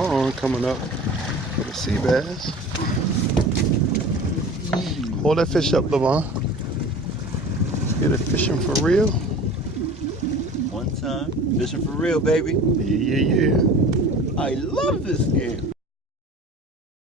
Levon coming up with a sea bass. Hold that fish up, Levon. Let's get it fishing for real. One time, fishing for real, baby. Yeah. I love this game.